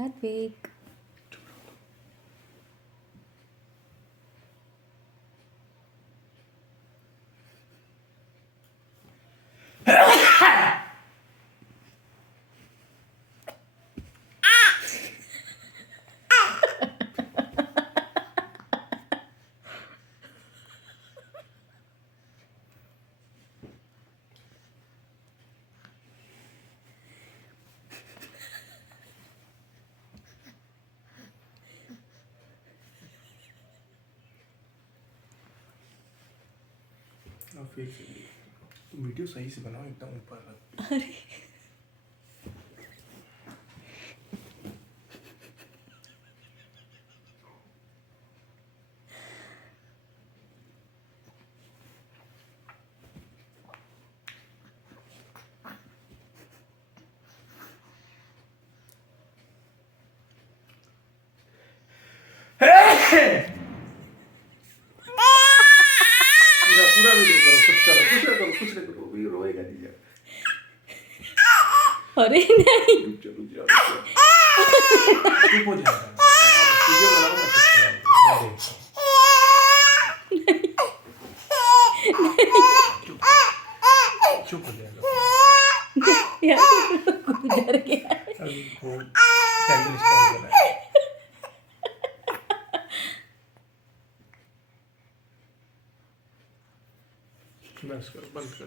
सात्विक फिर वीडियो सही से बनाओ, एकदम ऊपर रख। अरे पूरा पूरा वीडियो करो, कुछ ना करो, भी रोएगा नहीं यार। अरे नहीं रुक जा। चुप हो जा, वीडियो बनाओ, मैं चुप कराऊंगा, मैं देखता हूँ। चुप हो जाएगा। यार डर गया अभी वो कैंडल स्टाइल वाला है। बस करो, बंद कर।